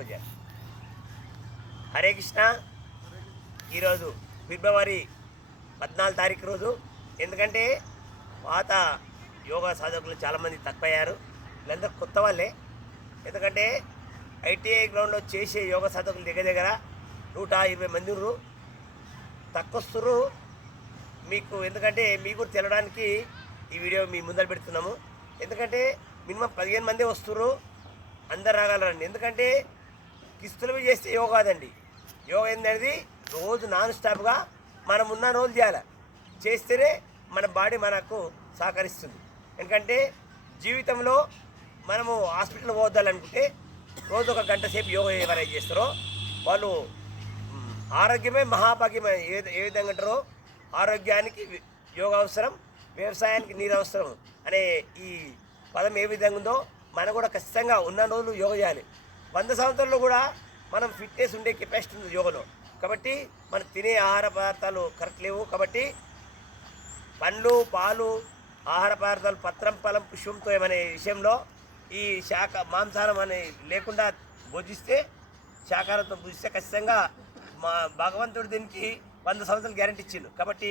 ఎక్కువ చేయాలి. హరే కృష్ణ. ఈరోజు ఫిబ్రవరి 14 తారీఖు రోజు. ఎందుకంటే పాత యోగా సాధకులు చాలామంది తక్కువయ్యారు, వీళ్ళందరూ కొత్త వాళ్ళే. ఎందుకంటే ఐటీఐ గ్రౌండ్లో చేసే యోగా సాధకులు దగ్గర 120 మంది తక్కువస్తురు మీకు. ఎందుకంటే మీకు కూడా తెలడానికి ఈ వీడియో మీ ముందర పెడుతున్నాము. ఎందుకంటే మినిమం 15 మంది వస్తున్నారు, అందరు రాగలరండి. ఎందుకంటే కిస్తులు చేస్తే యోగా కాదండి. యోగా ఏంటనేది రోజు నాన్ స్టాప్గా మనం ఉన్న రోజులు చేయాలి. చేస్తేనే మన బాడీ మనకు సహకరిస్తుంది. ఎందుకంటే జీవితంలో మనము హాస్పిటల్ పోవద్దాలనుకుంటే రోజు 1 గంట సేపు యోగా ఎవరైతే చేస్తారో వాళ్ళు ఆరోగ్యమే మహాభాగ్యమే. ఏ విధంగా అంటారో ఆరోగ్యానికి యోగా అవసరం, వ్యవసాయానికి నీరు అవసరం అనే ఈ పదం ఏ విధంగా ఉందో మనం కూడా ఖచ్చితంగా ఉన్న రోజులు యోగా చేయాలి. 100 సంవత్సరాల్లో కూడా మనం ఫిట్నెస్ ఉండే కెపాసిటీ ఉంది యోగలో. కాబట్టి మనం తినే ఆహార పదార్థాలు కరెక్ట్ లేవు. కాబట్టి పండ్లు, పాలు, ఆహార పదార్థాలు, పత్రం, ఫలం, పుష్పంతో అనే విషయంలో ఈ మాంసాహారం అనే లేకుండా భోజిస్తే, శాకాహారంతో భుజిస్తే ఖచ్చితంగా మా భగవంతుడు దీనికి 100 సంవత్సరాలు గ్యారెంటీ ఇచ్చిండు. కాబట్టి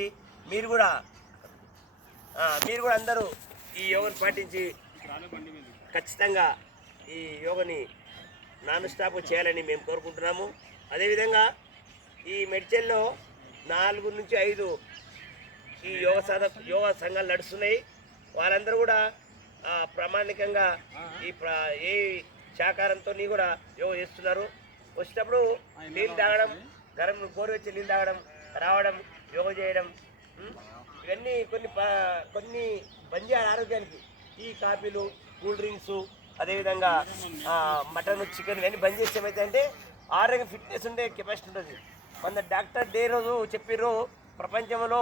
మీరు కూడా అందరూ ఈ యోగను పాటించి ఖచ్చితంగా ఈ యోగని నాన్ స్టాప్ చేయాలని మేము కోరుకుంటున్నాము. అదేవిధంగా ఈ మెడ్చల్లో 4 నుంచి 5 ఈ యోగా సంఘాలు నడుస్తున్నాయి. వాళ్ళందరూ కూడా ప్రామాణికంగా ఏ శాకాహారంతో కూడా యోగా చేస్తున్నారు. వచ్చేటప్పుడు నీళ్ళు తాగడం, గోరువెచ్చని నీళ్ళు తాగడం, రావడం, యోగా చేయడం, ఇవన్నీ కొన్ని బంద్ చేయాలి ఆరోగ్యానికి. ఈ కాఫీలు, కూల్ డ్రింక్స్, అదేవిధంగా మటన్, చికెన్ ఇవన్నీ బంద్ చేస్తే ఏమైతే ఆరోగ్యం ఫిట్నెస్ ఉండే కెపాసిటీ ఉంటుంది. మన డాక్టర్ డే రోజు చెప్పారు, ప్రపంచంలో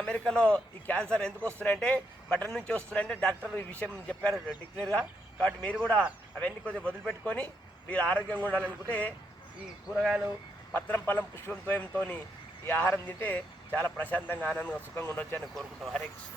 అమెరికాలో ఈ క్యాన్సర్ ఎందుకు వస్తున్నాయంటే మటన్ నుంచి వస్తున్నాయంటే డాక్టర్లు ఈ విషయం చెప్పారు డిక్లేర్గా. కాబట్టి మీరు కూడా అవన్నీ కొద్దిగా వదిలిపెట్టుకొని మీరు ఆరోగ్యంగా ఉండాలనుకుంటే ఈ కూరగాయలు, పత్రం, ఫలం, పుష్పంతో ఈ ఆహారం తింటే చాలా ప్రశాంతంగా, ఆనందంగా, సుఖంగా ఉండొచ్చు అని కోరుకుంటాం. హరే కృష్ణ.